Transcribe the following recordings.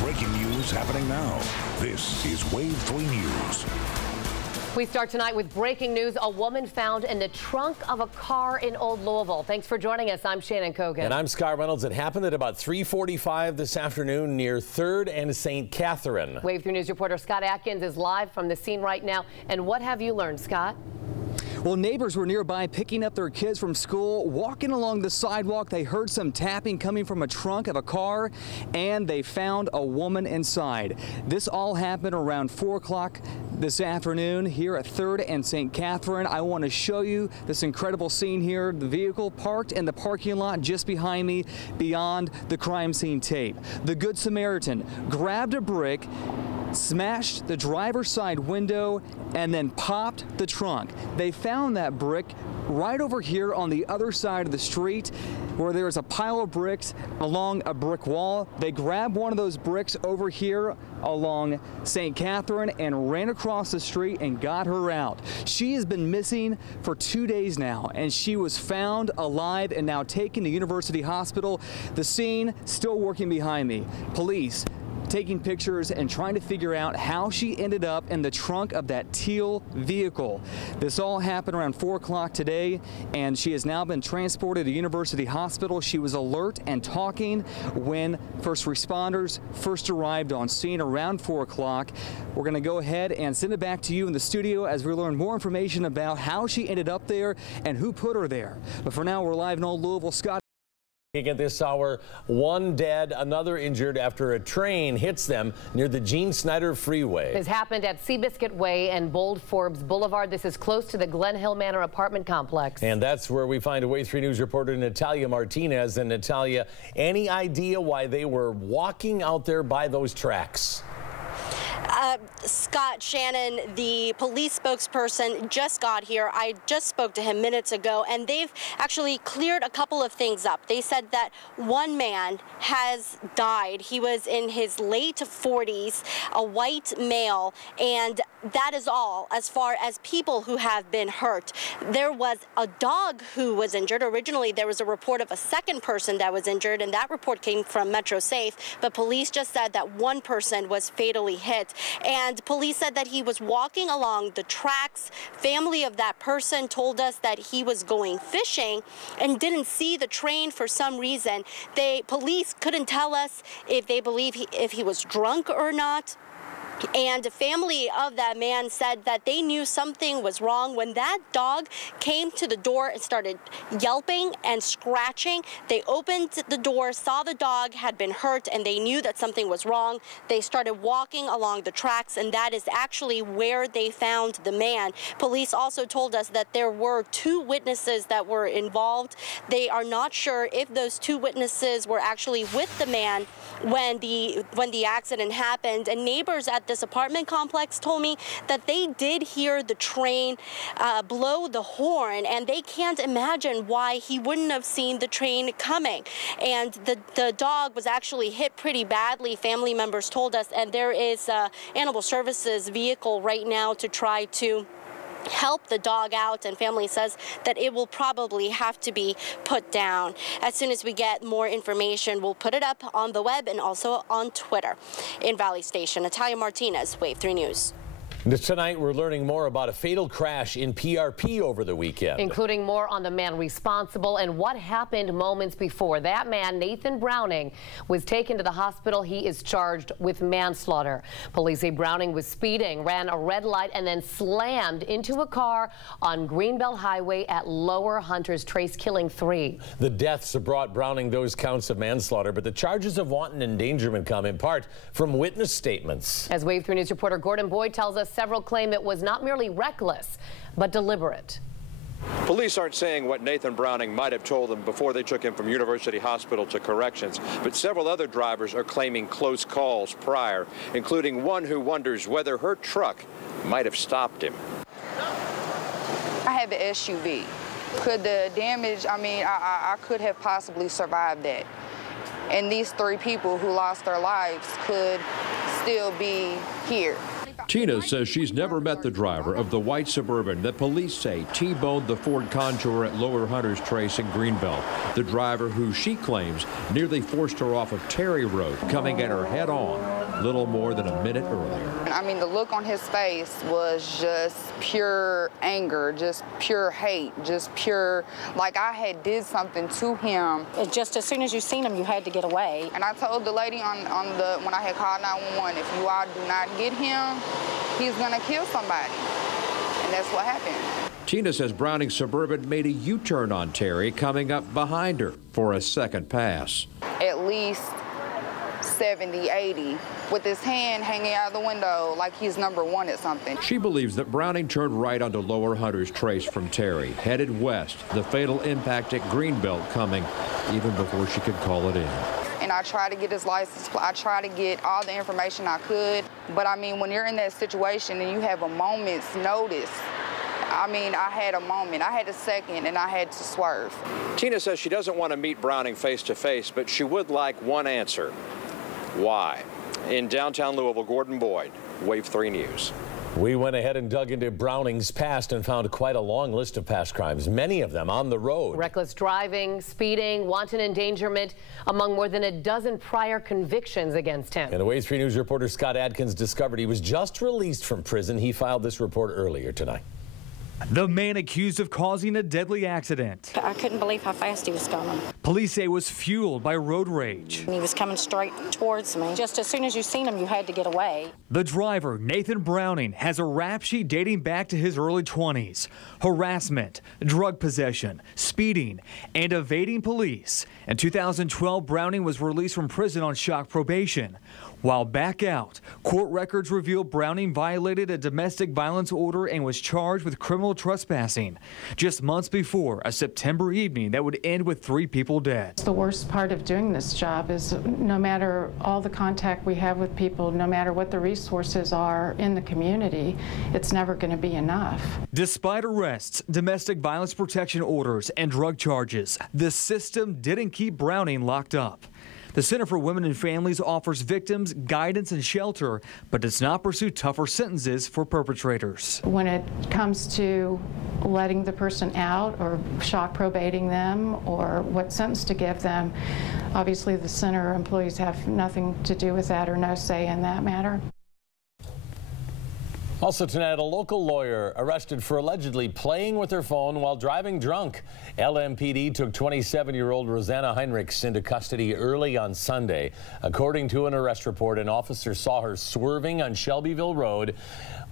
Breaking news happening now. This is Wave 3 News. We start tonight with breaking news. A woman found in the trunk of a car in Old Louisville. Thanks for joining us. I'm Shannon Kogan. And I'm Scott Reynolds. It happened at about 3:45 this afternoon near 3rd and St. Catherine. Wave 3 News reporter Scott Atkins is live from the scene right now. And what have you learned, Scott? Well, neighbors were nearby picking up their kids from school. Walking along the sidewalk, they heard some tapping coming from a trunk of a car, and they found a woman inside. This all happened around 4 o'clock this afternoon here at 3rd and St. Catherine. I want to show you this incredible scene here. The vehicle parked in the parking lot just behind me beyond the crime scene tape. The Good Samaritan grabbed a brick, smashed the driver's side window, and then popped the trunk. They found that brick right over here on the other side of the street where there's a pile of bricks along a brick wall. They grabbed one of those bricks over here along St. Catherine and ran across the street and got her out. She has been missing for 2 days now, and she was found alive and now taken to University Hospital. The scene still working behind me. Police taking pictures and trying to figure out how she ended up in the trunk of that teal vehicle. This all happened around 4 o'clock today, and she has now been transported to University Hospital. She was alert and talking when first responders first arrived on scene around 4 o'clock. We're going to go ahead and send it back to you in the studio as we learn more information about how she ended up there and who put her there. But for now, we're live in Old Louisville. Scott. At this hour, one dead, another injured after a train hits them near the Gene Snyder Freeway. This happened at Seabiscuit Way and Bold Forbes Boulevard. This is close to the Glen Hill Manor apartment complex. And that's where we find Wave 3 News reporter Natalia Martinez. And Natalia, any idea why they were walking out there by those tracks? Scott, Shannon, the police spokesperson, just got here. I just spoke to him minutes ago, and they've actually cleared a couple of things up. They said that one man has died. He was in his late 40s, a white male, and that is all as far as people who have been hurt. There was a dog who was injured. Originally, there was a report of a second person that was injured, and that report came from Metro Safe, but police just said that one person was fatally hit. And police said that he was walking along the tracks. Family of that person told us that he was going fishing and didn't see the train for some reason. Police couldn't tell us if they believe if he was drunk or not. And the family of that man said that they knew something was wrong when that dog came to the door and started yelping and scratching. They opened the door, saw the dog had been hurt, and they knew that something was wrong. They started walking along the tracks, and that is actually where they found the man. Police also told us that there were 2 witnesses that were involved. They are not sure if those 2 witnesses were actually with the man when the accident happened. And neighbors at this apartment complex told me that they did hear the train blow the horn, and they can't imagine why he wouldn't have seen the train coming. And the dog was actually hit pretty badly, family members told us, and there is Animal Services vehicle right now to try to help the dog out, and family says that it will probably have to be put down. As soon as we get more information, we'll put it up on the web and also on Twitter. In Valley Station, Natalia Martinez, Wave 3 News. Tonight, we're learning more about a fatal crash in PRP over the weekend. Including more on the man responsible and what happened moments before. That man, Nathan Browning, was taken to the hospital. He is charged with manslaughter. Police say Browning was speeding, ran a red light, and then slammed into a car on Greenbelt Highway at Lower Hunters Trace, killing 3. The deaths brought Browning those counts of manslaughter, but the charges of wanton endangerment come in part from witness statements. As Wave 3 News reporter Gordon Boyd tells us, several claim it was not merely reckless, but deliberate. Police aren't saying what Nathan Browning might have told them before they took him from University Hospital to corrections, but several other drivers are claiming close calls prior, including one who wonders whether her truck might have stopped him. I had the SUV. Could the damage, I could have possibly survived that. And these 3 people who lost their lives could still be here. Tina says she's never met the driver of the white Suburban that police say T-boned the Ford Contour at Lower Hunters Trace in Greenbelt. The driver who she claims nearly forced her off of Terry Road, coming at her head on little more than a minute earlier. I mean, the look on his face was just pure anger, just pure hate, just pure, like I had did something to him. Just as soon as you seen him, you had to get away. And I told the lady when I had called 911, if you all do not get him, he's gonna kill somebody. And that's what happened. Tina says Browning's Suburban made a U-turn on Terry, coming up behind her for a second pass. At least 70, 80, with his hand hanging out of the window like he's number one at something. She believes that Browning turned right onto Lower Hunters Trace from Terry, headed west, the fatal impact at Greenbelt coming even before she could call it in. And I tried to get his license, I tried to get all the information I could, but I mean, when you're in that situation and you have a moment's notice, I mean, I had a moment, I had a second, and I had to swerve. Tina says she doesn't want to meet Browning face to face, but she would like one answer. Why? In downtown Louisville, Gordon Boyd, Wave 3 News. We went ahead and dug into Browning's past and found quite a long list of past crimes, many of them on the road. Reckless driving, speeding, wanton endangerment, among more than a dozen prior convictions against him. And the Wave 3 News reporter Scott Adkins discovered he was just released from prison. He filed this report earlier tonight. The man accused of causing a deadly accident. I couldn't believe how fast he was going. Police say was fueled by road rage. He was coming straight towards me. Just as soon as you seen him, you had to get away. The driver, Nathan Browning, has a rap sheet dating back to his early 20s. Harassment, drug possession, speeding, and evading police. In 2012, Browning was released from prison on shock probation. While back out, court records reveal Browning violated a domestic violence order and was charged with criminal trespassing just months before a September evening that would end with 3 people dead. The worst part of doing this job is no matter all the contact we have with people, no matter what the resources are in the community, it's never going to be enough. Despite arrests, domestic violence protection orders, and drug charges, the system didn't keep Browning locked up. The Center for Women and Families offers victims guidance and shelter, but does not pursue tougher sentences for perpetrators. When it comes to letting the person out or shock probating them or what sentence to give them, obviously the center employees have nothing to do with that or no say in that matter. Also tonight, a local lawyer arrested for allegedly playing with her phone while driving drunk. LMPD took 27-year-old Rosanna Heinrichs into custody early on Sunday. According to an arrest report, an officer saw her swerving on Shelbyville Road.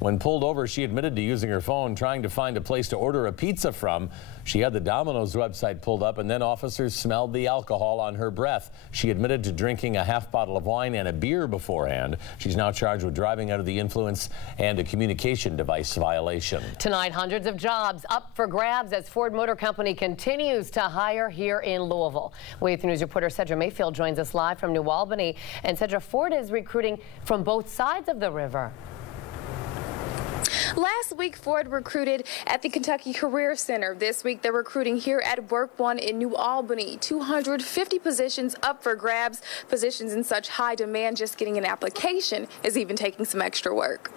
When pulled over, she admitted to using her phone, trying to find a place to order a pizza from. She had the Domino's website pulled up, and then officers smelled the alcohol on her breath. She admitted to drinking a half bottle of wine and a beer beforehand. She's now charged with driving under the influence and a communication device violation. Tonight, hundreds of jobs up for grabs as Ford Motor Company continues to hire here in Louisville. Wave 3 News reporter Cedra Mayfield joins us live from New Albany. And Cedra, Ford is recruiting from both sides of the river. Last week, Ford recruited at the Kentucky Career Center. This week, they're recruiting here at Work One in New Albany. 250 positions up for grabs. Positions in such high demand, just getting an application is even taking some extra work.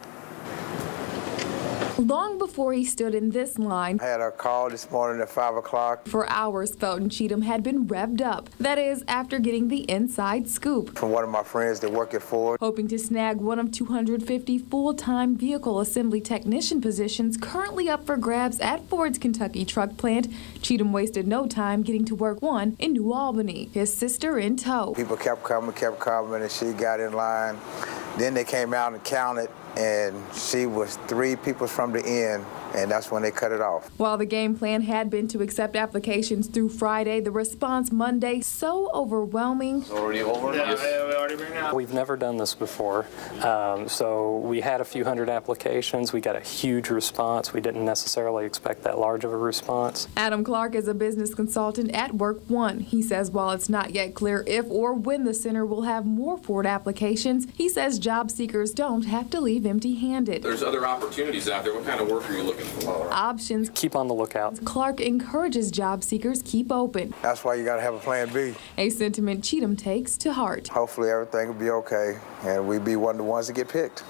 Long before he stood in this line, I had a call this morning at 5 o'clock. For hours, Felton Cheatham had been revved up. That is, after getting the inside scoop. From one of my friends that work at Ford. Hoping to snag one of 250 full-time vehicle assembly technician positions currently up for grabs at Ford's Kentucky truck plant. Cheatham wasted no time getting to Work One in New Albany, his sister in tow. People kept coming, and she got in line. Then they came out and counted, and she was 3 people from the end, and that's when they cut it off. While the game plan had been to accept applications through Friday, the response Monday so overwhelming. It's already over? Yeah, we already ran out. We've never done this before, so we had a few hundred applications. We got a huge response. We didn't necessarily expect that large of a response. Adam Clark is a business consultant at Work One. He says while it's not yet clear if or when the center will have more Ford applications, he says job seekers don't have to leave empty-handed. There's other opportunities out there. What kind of work are you looking for? Options. Keep on the lookout. Clark encourages job seekers keep open. That's why you got to have a plan B. A sentiment Cheatham takes to heart. Hopefully everything will be okay, and we'll be one of the ones that get picked.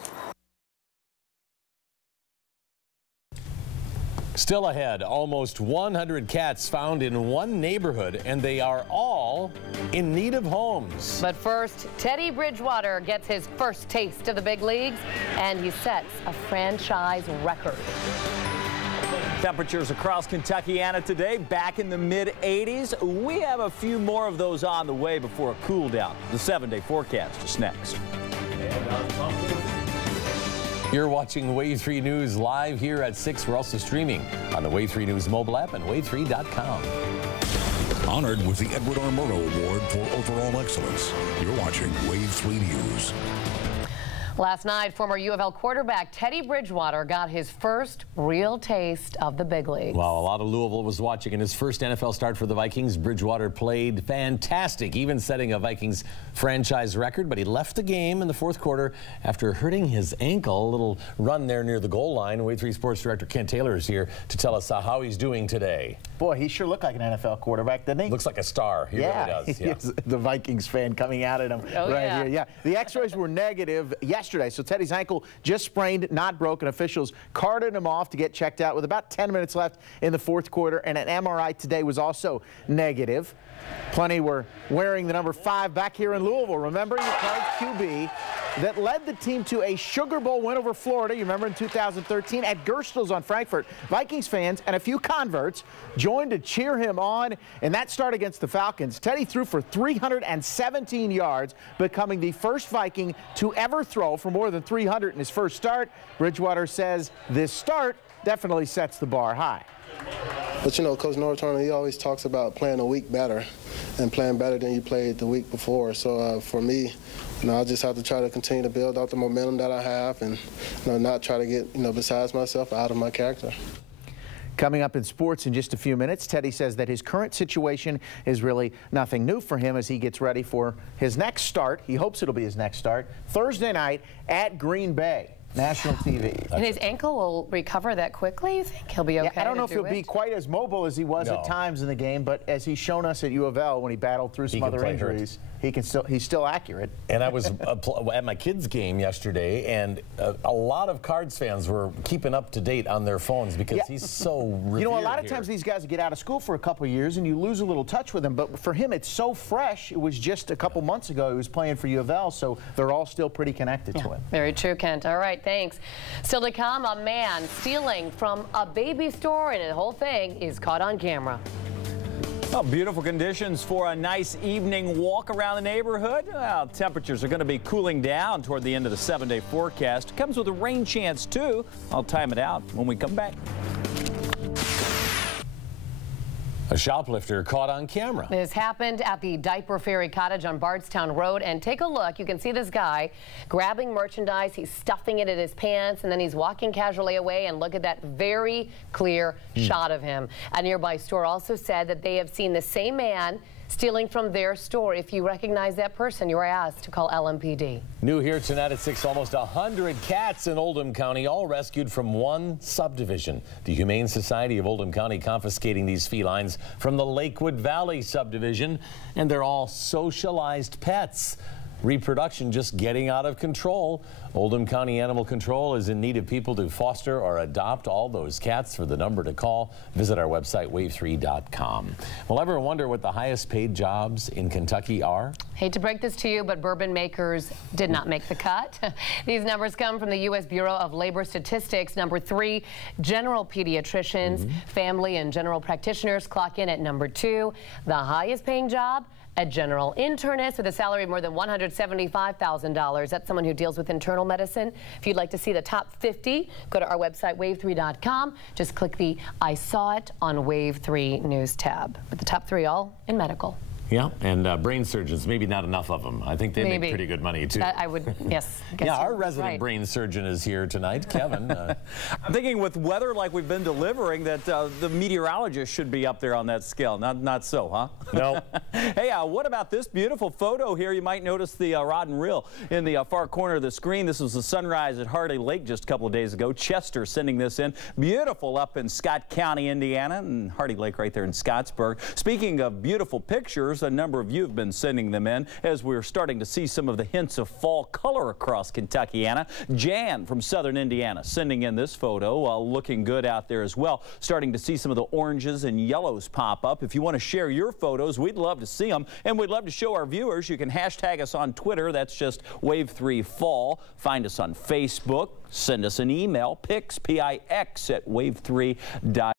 Still ahead, almost 100 cats found in one neighborhood, and they are all in need of homes. But first, Teddy Bridgewater gets his first taste of the big leagues, and he sets a franchise record. Temperatures across Kentuckiana today back in the mid-80s. We have a few more of those on the way before a cool down. The 7-day forecast is next. You're watching Wave 3 News live here at 6. We're also streaming on the Wave 3 News mobile app and wave3.com. Honored with the Edward R. Murrow Award for Overall Excellence. You're watching Wave 3 News. Last night, former U of L quarterback Teddy Bridgewater got his first real taste of the big leagues. While a lot of Louisville was watching in his first NFL start for the Vikings, Bridgewater played fantastic, even setting a Vikings franchise record, but he left the game in the fourth quarter after hurting his ankle. A little run there near the goal line. Wave 3 Sports Director Kent Taylor is here to tell us how he's doing today. Boy, he sure looked like an NFL quarterback, didn't he? Looks like a star. He really does. Yeah. The Vikings fan coming out at him here. Yeah, the X-rays were negative yesterday, so Teddy's ankle just sprained, not broken. Officials carted him off to get checked out with about 10 minutes left in the fourth quarter, and an MRI today was also negative. Plenty were wearing the number 5 back here in Louisville. Remember your Cards QB that led the team to a Sugar Bowl win over Florida, you remember in 2013, at Gerstl's on Frankfurt. Vikings fans and a few converts joined to cheer him on in that start against the Falcons. Teddy threw for 317 yards, becoming the first Viking to ever throw for more than 300 in his first start. Bridgewater says this start definitely sets the bar high. But you know, Coach Norton, he always talks about playing a week better and playing better than you played the week before. So for me, I just have to try to continue to build out the momentum that I have and not try to get, besides myself, out of my character. Coming up in sports in just a few minutes, Teddy says that his current situation is really nothing new for him as he gets ready for his next start. He hopes it'll be his next start Thursday night at Green Bay. National TV. And his ankle will recover that quickly, you think? He'll be okay? Yeah, I don't know if he'll be quite as mobile as he was at times in the game, but as he's shown us at U of L when he battled through some other injuries, he's still accurate. And I was at my kids' game yesterday, and a lot of Cards fans were keeping up to date on their phones because he's so revered. A lot of times these guys get out of school for a couple of years and you lose a little touch with them, but for him it's so fresh. It was just a couple months ago he was playing for U of L, so they're all still pretty connected to him. Very true, Kent. All right, thanks. Still to come, a man stealing from a baby store, and the whole thing is caught on camera. Well, beautiful conditions for a nice evening walk around the neighborhood. Well, temperatures are going to be cooling down toward the end of the 7-day forecast. Comes with a rain chance, too. I'll time it out when we come back. A shoplifter caught on camera. This happened at the Diaper Ferry Cottage on Bardstown Road, and take a look. You can see this guy grabbing merchandise. He's stuffing it in his pants, and then he's walking casually away, and look at that very clear shot of him. A nearby store also said that they have seen the same man stealing from their store. If you recognize that person, you are asked to call LMPD. New here tonight at 6, almost 100 cats in Oldham County, all rescued from one subdivision. The Humane Society of Oldham County confiscating these felines from the Lakewood Valley subdivision, and they're all socialized pets. Reproduction just getting out of control. Oldham County Animal Control is in need of people to foster or adopt all those cats. For the number to call, visit our website, wave3.com. Will ever wonder what the highest paid jobs in Kentucky are? Hate to break this to you, but bourbon makers did not make the cut. These numbers come from the U.S. Bureau of Labor Statistics. Number 3, general pediatricians, family and general practitioners clock in at number 2. The highest paying job, a general internist with a salary of more than $175,000. That's someone who deals with internal medicine. If you'd like to see the top 50, go to our website, wave3.com. Just click the I Saw It on Wave 3 News tab. But the top 3 all in medical. Yeah, and brain surgeons, maybe not enough of them. I think they make pretty good money, too. I would, yes. Yeah, our resident brain surgeon is here tonight, Kevin. I'm thinking with weather like we've been delivering that the meteorologist should be up there on that scale. Not so, huh? No. Hey, what about this beautiful photo here? You might notice the rod and reel in the far corner of the screen. This was the sunrise at Hardy Lake just a couple of days ago. Chester sending this in. Beautiful up in Scott County, Indiana, and Hardy Lake right there in Scottsburg. Speaking of beautiful pictures, pictures. A number of you have been sending them in as we're starting to see some of the hints of fall color across Kentuckiana. Jan from southern Indiana sending in this photo, looking good out there as well. Starting to see some of the oranges and yellows pop up. If you want to share your photos, we'd love to see them, and we'd love to show our viewers. You can hashtag us on Twitter. That's just Wave3Fall. Find us on Facebook. Send us an email, pics, P-I-X, at wave3.com.